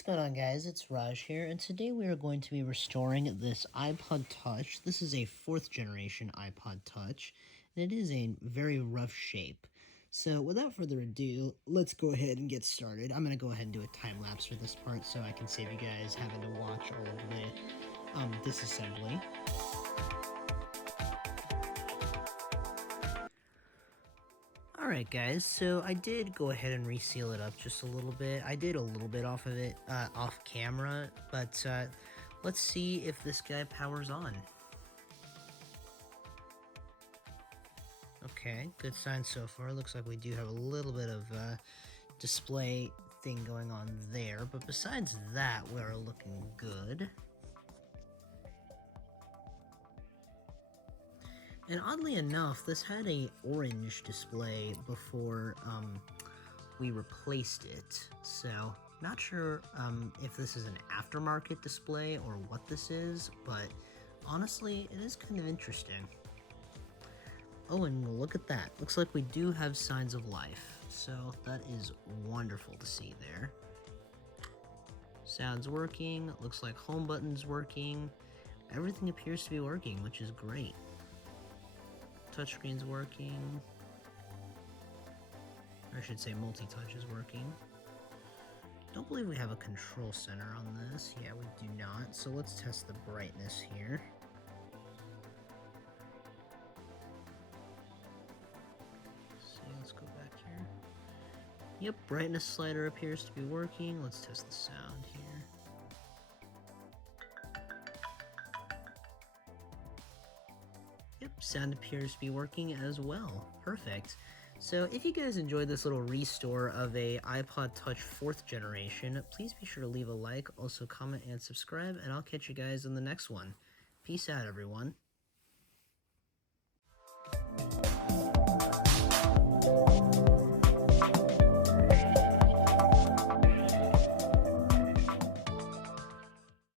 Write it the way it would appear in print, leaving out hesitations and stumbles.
What's going on, guys? It's Raj here, and today we are going to be restoring this iPod Touch. This is a 4th generation iPod Touch, and it is a very rough shape. So without further ado, let's go ahead and get started. I'm going to go ahead and do a time lapse for this part so I can save you guys having to watch all of the disassembly. Alright guys, so I did go ahead and reseal it up just a little bit. I did a little bit off of it, off camera, but let's see if this guy powers on. Okay, good sign so far. Looks like we do have a little bit of display thing going on there, but besides that, we're looking good. And oddly enough, this had a orange display before we replaced it. So, not sure if this is an aftermarket display or what this is, but honestly, it is kind of interesting. Oh, and look at that. Looks like we do have signs of life. So, that is wonderful to see there. Sound's working. Looks like home button's working. Everything appears to be working, which is great. Touchscreen's working. Or I should say multi-touch is working. Don't believe we have a control center on this. Yeah, we do not. So let's test the brightness here. So let's go back here. Yep, brightness slider appears to be working. Let's test the sound here. Yep, sound appears to be working as well. Perfect. So if you guys enjoyed this little restore of a iPod Touch 4th generation, please be sure to leave a like, also comment and subscribe, and I'll catch you guys in the next one. Peace out, everyone.